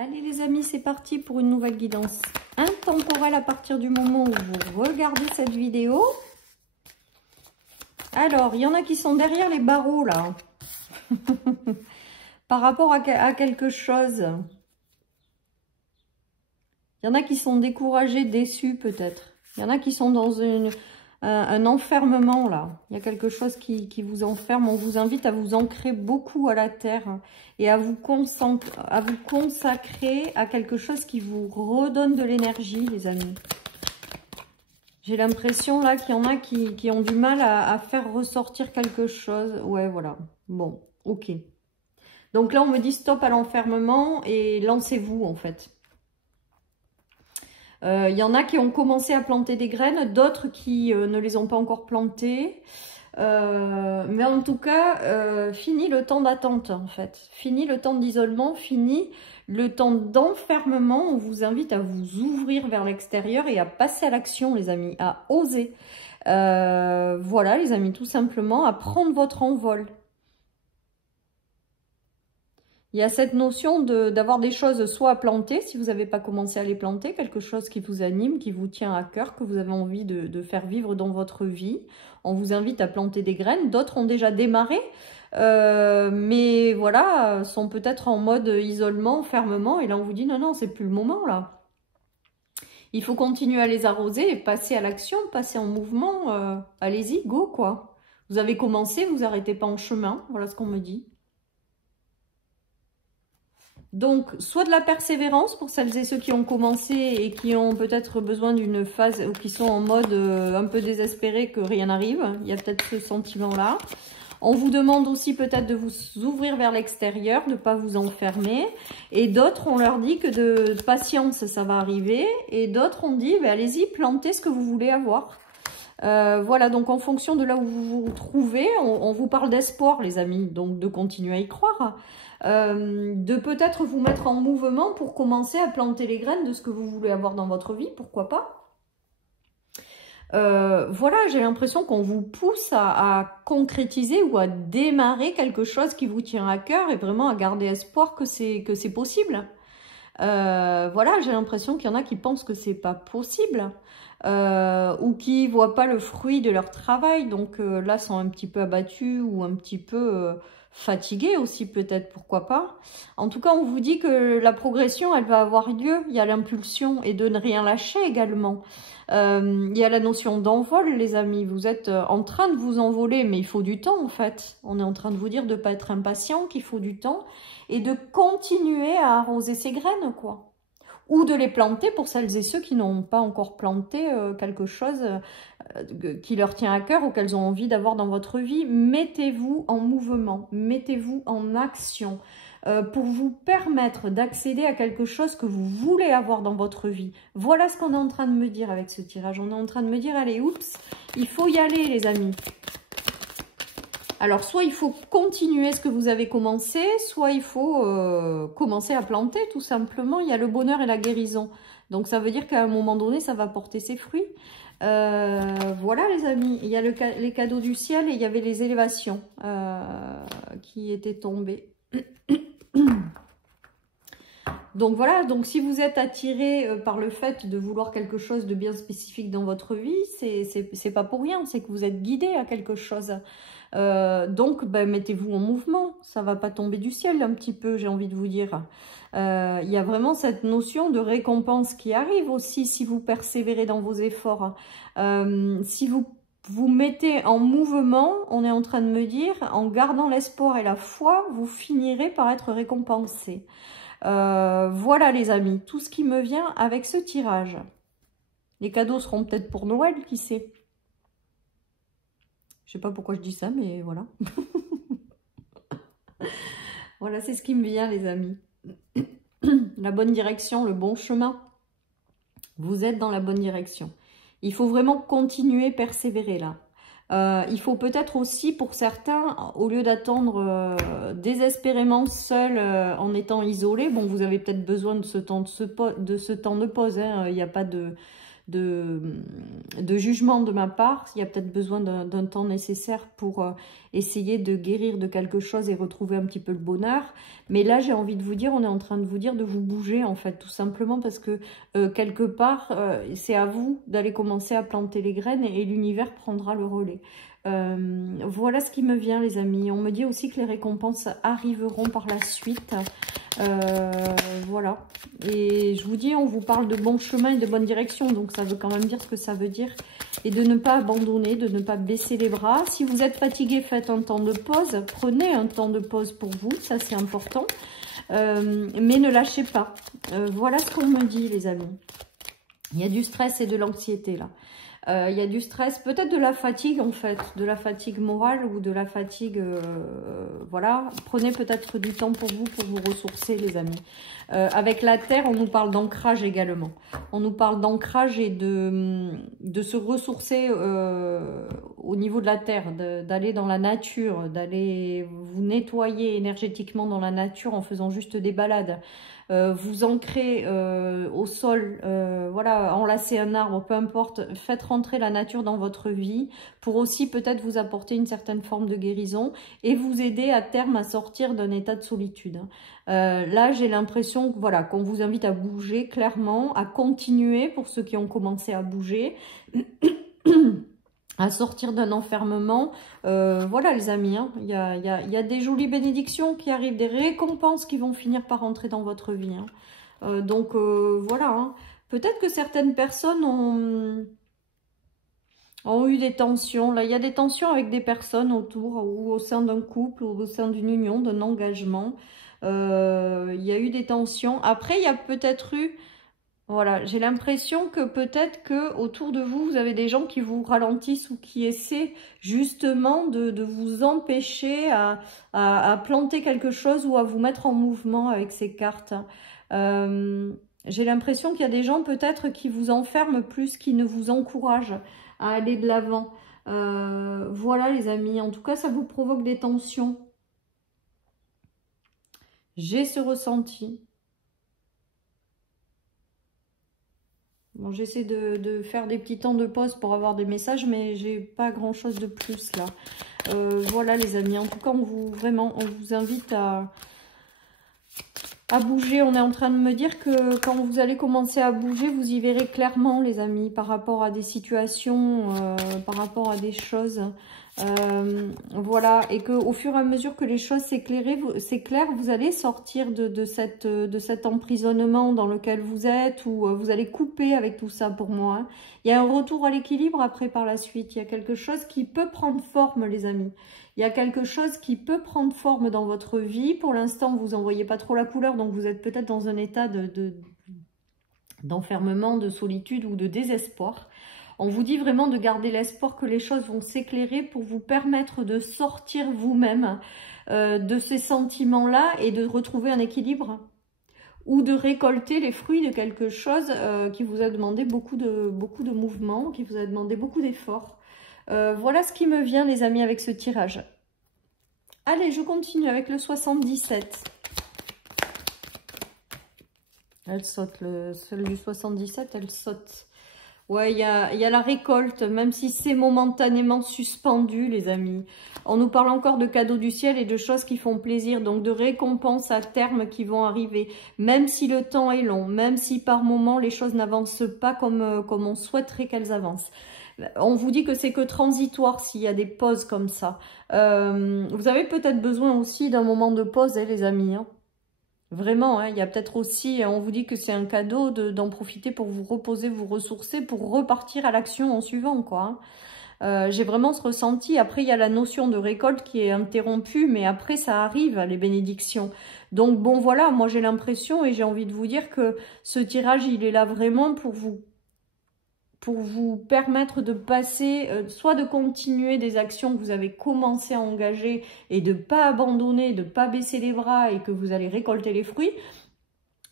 Allez les amis, c'est parti pour une nouvelle guidance intemporelle à partir du moment où vous regardez cette vidéo. Alors, il y en a qui sont derrière les barreaux là. Par rapport à quelque chose. Il y en a qui sont découragés, déçus peut-être. Il y en a qui sont dans un enfermement là. Il y a quelque chose qui vous enferme. On vous invite à vous ancrer beaucoup à la terre et à vous consacrer à quelque chose qui vous redonne de l'énergie, les amis. J'ai l'impression là qu'il y en a qui ont du mal à faire ressortir quelque chose. Ouais, voilà. Bon, ok. Donc là, on me dit stop à l'enfermement et lancez-vous en fait. Il y en a qui ont commencé à planter des graines, d'autres qui ne les ont pas encore plantées. Mais en tout cas, fini le temps d'attente en fait. Fini le temps d'isolement, fini le temps d'enfermement. On vous invite à vous ouvrir vers l'extérieur et à passer à l'action les amis, à oser. Voilà les amis, tout simplement, à prendre votre envol. Il y a cette notion d'avoir des choses soit à planter, si vous n'avez pas commencé à les planter, quelque chose qui vous anime, qui vous tient à cœur, que vous avez envie de faire vivre dans votre vie. On vous invite à planter des graines. D'autres ont déjà démarré, mais voilà, sont peut-être en mode isolement, fermement. Et là, on vous dit non, non, c'est plus le moment là. Il faut continuer à les arroser et passer à l'action, passer en mouvement. Allez-y, go quoi. Vous avez commencé, vous n'arrêtez pas en chemin. Voilà ce qu'on me dit. Donc, soit de la persévérance pour celles et ceux qui ont commencé et qui ont peut-être besoin d'une phase ou qui sont en mode un peu désespéré que rien n'arrive. Il y a peut-être ce sentiment-là. On vous demande aussi peut-être de vous ouvrir vers l'extérieur, de ne pas vous enfermer. Et d'autres, on leur dit que de patience, ça va arriver. Et d'autres, on dit, ben, allez-y, plantez ce que vous voulez avoir. Voilà, donc en fonction de là où vous vous trouvez, on vous parle d'espoir, les amis. Donc, de continuer à y croire. De peut-être vous mettre en mouvement pour commencer à planter les graines de ce que vous voulez avoir dans votre vie, pourquoi pas. Voilà, j'ai l'impression qu'on vous pousse à concrétiser ou à démarrer quelque chose qui vous tient à cœur et vraiment à garder espoir que c'est possible. Voilà, j'ai l'impression qu'il y en a qui pensent que c'est pas possible ou qui voient pas le fruit de leur travail, donc là sont un petit peu abattus ou un petit peu fatigués aussi peut-être, pourquoi pas. En tout cas, on vous dit que la progression, elle va avoir lieu. Il y a l'impulsion et de ne rien lâcher également. Il y a la notion d'envol, les amis. Vous êtes en train de vous envoler, mais il faut du temps en fait. On est en train de vous dire de ne pas être impatient, qu'il faut du temps et de continuer à arroser ces graines, quoi. Ou de les planter pour celles et ceux qui n'ont pas encore planté quelque chose qui leur tient à cœur ou qu'elles ont envie d'avoir dans votre vie. Mettez-vous en mouvement, mettez-vous en action pour vous permettre d'accéder à quelque chose que vous voulez avoir dans votre vie. Voilà ce qu'on est en train de me dire avec ce tirage. On est en train de me dire, allez, oups, il faut y aller les amis. Alors, soit il faut continuer ce que vous avez commencé, soit il faut commencer à planter, tout simplement. Il y a le bonheur et la guérison. Donc, ça veut dire qu'à un moment donné, ça va porter ses fruits. Voilà, les amis. Il y a les cadeaux du ciel et il y avait les élévations qui étaient tombées. Donc, voilà. Donc, si vous êtes attiré par le fait de vouloir quelque chose de bien spécifique dans votre vie, c'est pas pour rien. C'est que vous êtes guidé à quelque chose. Donc, ben, mettez-vous en mouvement, ça va pas tomber du ciel un petit peu, j'ai envie de vous dire. Il y a vraiment cette notion de récompense qui arrive aussi si vous persévérez dans vos efforts. Si vous mettez en mouvement, on est en train de me dire, en gardant l'espoir et la foi, vous finirez par être récompensé. Voilà les amis, tout ce qui me vient avec ce tirage. Les cadeaux seront peut-être pour Noël, qui sait? Je sais pas pourquoi je dis ça, mais voilà. Voilà, c'est ce qui me vient, les amis. La bonne direction, le bon chemin. Vous êtes dans la bonne direction. Il faut vraiment continuer, persévérer là. Il faut peut-être aussi, pour certains, au lieu d'attendre désespérément seul en étant isolé, bon, vous avez peut-être besoin de ce temps de pause. Hein, il n'y a pas de de jugement de ma part. Il y a peut-être besoin d'un temps nécessaire pour essayer de guérir de quelque chose et retrouver un petit peu le bonheur. Mais là, j'ai envie de vous dire, on est en train de vous dire de vous bouger, en fait, tout simplement parce que quelque part, c'est à vous d'aller commencer à planter les graines et l'univers prendra le relais. Voilà ce qui me vient, les amis. On me dit aussi que les récompenses arriveront par la suite. Voilà. Et je vous dis, on vous parle de bon chemin et de bonne direction. Donc, ça veut quand même dire ce que ça veut dire. Et de ne pas abandonner, de ne pas baisser les bras. Si vous êtes fatigué, faites un temps de pause. Prenez un temps de pause pour vous. Ça, c'est important. Mais ne lâchez pas. Voilà ce qu'on me dit, les amis. Il y a du stress et de l'anxiété, là. Il y a du stress, peut-être de la fatigue en fait, de la fatigue morale ou de la fatigue, voilà. Prenez peut-être du temps pour vous ressourcer, les amis. Avec la terre, on nous parle d'ancrage également. On nous parle d'ancrage et de se ressourcer au niveau de la terre, d'aller dans la nature, d'aller vous nettoyer énergétiquement dans la nature en faisant juste des balades. Vous ancrez au sol, voilà, enlacez un arbre, peu importe, faites rentrer la nature dans votre vie pour aussi peut-être vous apporter une certaine forme de guérison et vous aider à terme à sortir d'un état de solitude. Là, j'ai l'impression que, voilà, qu'on vous invite à bouger clairement, à continuer pour ceux qui ont commencé à bouger. À sortir d'un enfermement. Voilà, les amis, hein, il y a des jolies bénédictions qui arrivent, des récompenses qui vont finir par entrer dans votre vie. Hein. Donc, voilà. Hein. Peut-être que certaines personnes ont eu des tensions. Là, il y a des tensions avec des personnes autour, ou au sein d'un couple, ou au sein d'une union, d'un engagement. Il y a eu des tensions. Après, il y a peut-être eu... Voilà, j'ai l'impression que peut-être que autour de vous, vous avez des gens qui vous ralentissent ou qui essaient justement de vous empêcher à planter quelque chose ou à vous mettre en mouvement avec ces cartes. J'ai l'impression qu'il y a des gens peut-être qui vous enferment plus, qui ne vous encouragent à aller de l'avant. Voilà, les amis, en tout cas, ça vous provoque des tensions. J'ai ce ressenti. Bon, j'essaie de faire des petits temps de pause pour avoir des messages, mais j'ai pas grand chose de plus là. Voilà, les amis. En tout cas, on vous invite à bouger. On est en train de me dire que quand vous allez commencer à bouger, vous y verrez clairement, les amis, par rapport à des situations, par rapport à des choses. Voilà, et qu'au fur et à mesure que les choses s'éclairent, vous allez sortir de cet emprisonnement dans lequel vous êtes, ou vous allez couper avec tout ça pour moi. Hein. Il y a un retour à l'équilibre après par la suite. Il y a quelque chose qui peut prendre forme, les amis. Il y a quelque chose qui peut prendre forme dans votre vie. Pour l'instant, vous n'en voyez pas trop la couleur, donc vous êtes peut-être dans un état d'enfermement, de solitude ou de désespoir. On vous dit vraiment de garder l'espoir que les choses vont s'éclairer pour vous permettre de sortir vous-même de ces sentiments-là et de retrouver un équilibre ou de récolter les fruits de quelque chose qui vous a demandé beaucoup de mouvements, qui vous a demandé beaucoup d'efforts. Voilà ce qui me vient, les amis, avec ce tirage. Allez, je continue avec le 77. Elle saute, celle du 77, elle saute. Ouais, il y a la récolte, même si c'est momentanément suspendu, les amis. On nous parle encore de cadeaux du ciel et de choses qui font plaisir, donc de récompenses à terme qui vont arriver. Même si le temps est long, même si par moments les choses n'avancent pas comme on souhaiterait qu'elles avancent. On vous dit que c'est que transitoire s'il y a des pauses comme ça. Vous avez peut-être besoin aussi d'un moment de pause, hein, les amis, hein. Vraiment, hein, il y a peut-être aussi, on vous dit que c'est un cadeau d'en profiter pour vous reposer, vous ressourcer, pour repartir à l'action en suivant, quoi. Hein. J'ai vraiment ce ressenti. Après, il y a la notion de récolte qui est interrompue, mais après, ça arrive, les bénédictions. Donc, bon, voilà, moi, j'ai l'impression et j'ai envie de vous dire que ce tirage, il est là vraiment pour vous permettre de passer, soit de continuer des actions que vous avez commencé à engager et de ne pas abandonner, de ne pas baisser les bras et que vous allez récolter les fruits,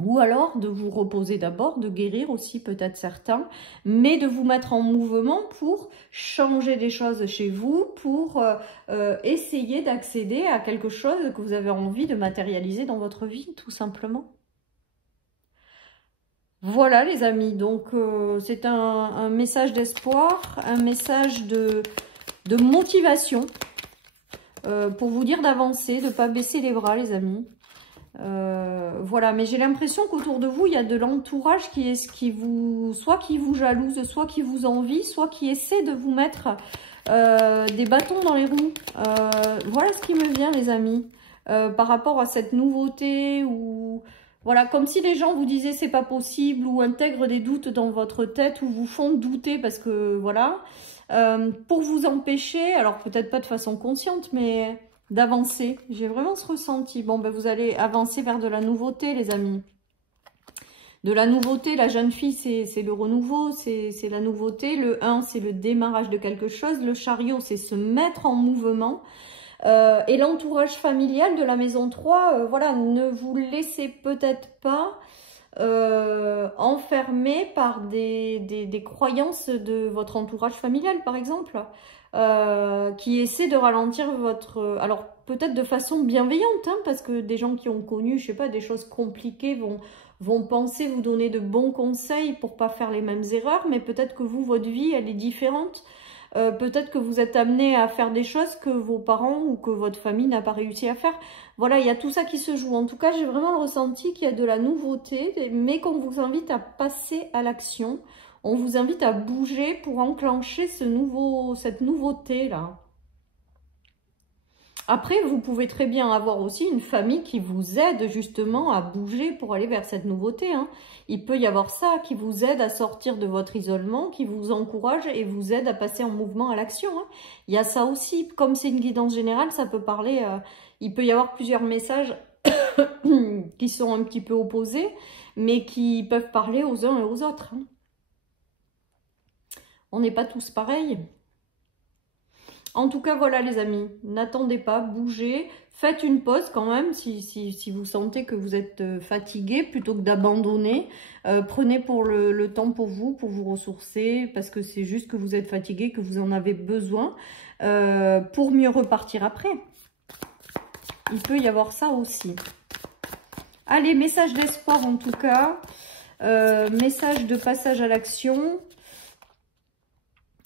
ou alors de vous reposer d'abord, de guérir aussi peut-être certains, mais de vous mettre en mouvement pour changer des choses chez vous, pour essayer d'accéder à quelque chose que vous avez envie de matérialiser dans votre vie, tout simplement. Voilà les amis, donc c'est un message d'espoir, un message de motivation pour vous dire d'avancer, de ne pas baisser les bras les amis. Voilà, mais j'ai l'impression qu'autour de vous, il y a de l'entourage soit qui vous jalouse, soit qui vous envie, soit qui essaie de vous mettre des bâtons dans les roues. Voilà ce qui me vient les amis, par rapport à cette nouveauté ou... Voilà, comme si les gens vous disaient c'est pas possible ou intègrent des doutes dans votre tête ou vous font douter parce que voilà, pour vous empêcher, alors peut-être pas de façon consciente, mais d'avancer. J'ai vraiment ce ressenti. Bon, ben vous allez avancer vers de la nouveauté, les amis. De la nouveauté, la jeune fille, c'est le renouveau, c'est la nouveauté. Le 1, c'est le démarrage de quelque chose. Le chariot, c'est se mettre en mouvement. Et l'entourage familial de la maison 3, voilà, ne vous laissez peut-être pas enfermer par des croyances de votre entourage familial, par exemple, qui essaie de ralentir votre... alors, peut-être de façon bienveillante, hein, parce que des gens qui ont connu, je sais pas, des choses compliquées vont penser vous donner de bons conseils pour pas faire les mêmes erreurs, mais peut-être que vous, votre vie, elle est différente. Peut-être que vous êtes amené à faire des choses que vos parents ou que votre famille n'a pas réussi à faire. Voilà, il y a tout ça qui se joue. En tout cas, j'ai vraiment le ressenti qu'il y a de la nouveauté, mais qu'on vous invite à passer à l'action. On vous invite à bouger pour enclencher cette nouveauté-là. Après, vous pouvez très bien avoir aussi une famille qui vous aide justement à bouger pour aller vers cette nouveauté, hein. Il peut y avoir ça qui vous aide à sortir de votre isolement, qui vous encourage et vous aide à passer en mouvement à l'action, hein. Il y a ça aussi, comme c'est une guidance générale, ça peut parler, il peut y avoir plusieurs messages qui sont un petit peu opposés, mais qui peuvent parler aux uns et aux autres, hein. On n'est pas tous pareils. En tout cas, voilà les amis, n'attendez pas, bougez, faites une pause quand même si vous sentez que vous êtes fatigué plutôt que d'abandonner. Prenez le temps pour vous ressourcer parce que c'est juste que vous êtes fatigué, que vous en avez besoin pour mieux repartir après. Il peut y avoir ça aussi. Allez, message d'espoir en tout cas, message de passage à l'action.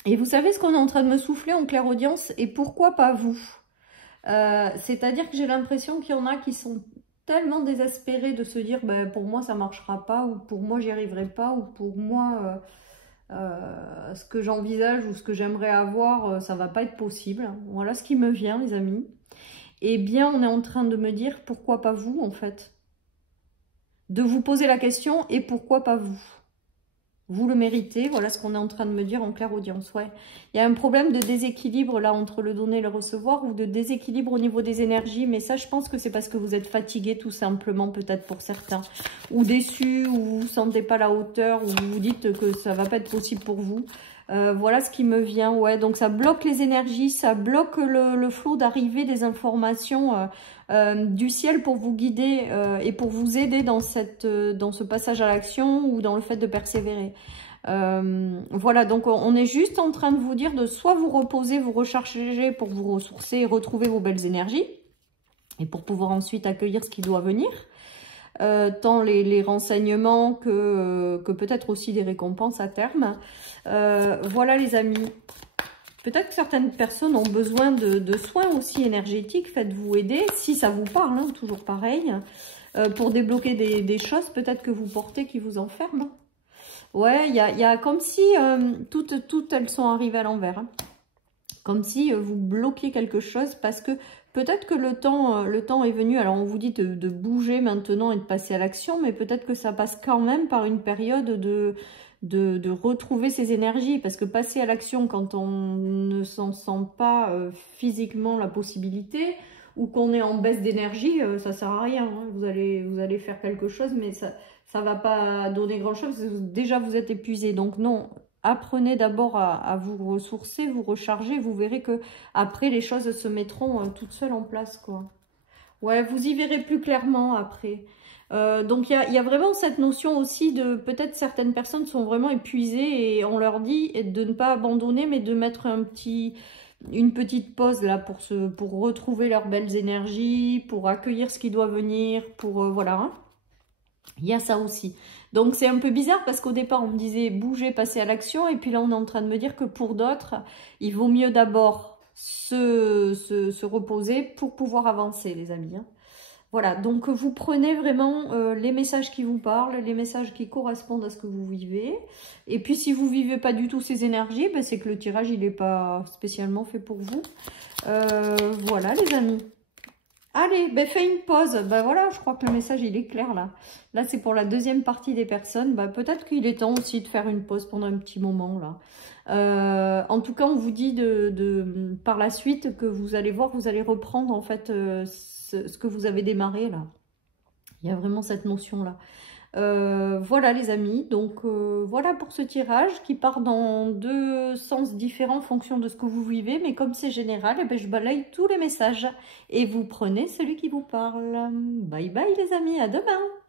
Et vous savez ce qu'on est en train de me souffler en clairaudience et pourquoi pas vous? C'est-à-dire que j'ai l'impression qu'il y en a qui sont tellement désespérés de se dire ben, pour moi ça marchera pas ou pour moi j'y arriverai pas ou pour moi ce que j'envisage ou ce que j'aimerais avoir ça va pas être possible. Voilà ce qui me vient les amis. Eh bien on est en train de me dire pourquoi pas vous en fait? De vous poser la question et pourquoi pas vous? Vous le méritez, voilà ce qu'on est en train de me dire en clairaudience. Ouais. Il y a un problème de déséquilibre là entre le donner et le recevoir ou de déséquilibre au niveau des énergies. Mais ça, je pense que c'est parce que vous êtes fatigué tout simplement, peut-être pour certains. Ou déçu, ou vous ne sentez pas la hauteur, ou vous vous dites que ça ne va pas être possible pour vous. Voilà ce qui me vient. Ouais, donc ça bloque les énergies, ça bloque le flot d'arrivée des informations du ciel pour vous guider et pour vous aider dans ce passage à l'action ou dans le fait de persévérer. Voilà, donc on est juste en train de vous dire de soit vous reposer, vous recharger pour vous ressourcer et retrouver vos belles énergies et pour pouvoir ensuite accueillir ce qui doit venir. Tant les renseignements que peut-être aussi des récompenses à terme. Voilà les amis. Peut-être que certaines personnes ont besoin de soins aussi énergétiques. Faites-vous aider, si ça vous parle, hein, toujours pareil. Pour débloquer des choses peut-être que vous portez qui vous enferment. Ouais, il y a comme si toutes elles sont arrivées à l'envers. Hein. Comme si vous bloquiez quelque chose parce que peut-être que le temps est venu. Alors on vous dit de bouger maintenant et de passer à l'action, mais peut-être que ça passe quand même par une période de retrouver ses énergies. Parce que passer à l'action quand on ne s'en sent pas physiquement la possibilité ou qu'on est en baisse d'énergie, ça sert à rien. Hein. Vous allez faire quelque chose, mais ça va pas donner grand-chose. Déjà, vous êtes épuisé. Donc non, apprenez d'abord à vous ressourcer, vous recharger. Vous verrez que après les choses se mettront toutes seules en place, quoi. Ouais, vous y verrez plus clairement après. Donc il y a vraiment cette notion aussi de peut-être certaines personnes sont vraiment épuisées et on leur dit de ne pas abandonner, mais de mettre une petite pause là pour retrouver leurs belles énergies, pour accueillir ce qui doit venir, pour voilà. Hein. Il y a ça aussi. Donc c'est un peu bizarre parce qu'au départ on me disait bouger, passer à l'action, et puis là on est en train de me dire que pour d'autres, il vaut mieux d'abord se reposer pour pouvoir avancer, les amis. Hein. Voilà, donc vous prenez vraiment les messages qui vous parlent, les messages qui correspondent à ce que vous vivez. Et puis si vous ne vivez pas du tout ces énergies, ben, c'est que le tirage il n'est pas spécialement fait pour vous. Voilà les amis. Allez, ben fais une pause. Ben voilà, je crois que le message il est clair là. Là c'est pour la deuxième partie des personnes. Ben, peut-être qu'il est temps aussi de faire une pause pendant un petit moment là. En tout cas, on vous dit par la suite que vous allez voir, vous allez reprendre en fait ce que vous avez démarré là. Il y a vraiment cette notion là. Voilà les amis, donc voilà pour ce tirage qui part dans deux sens différents en fonction de ce que vous vivez, mais comme c'est général, eh ben, je balaye tous les messages et vous prenez celui qui vous parle. Bye bye les amis, à demain.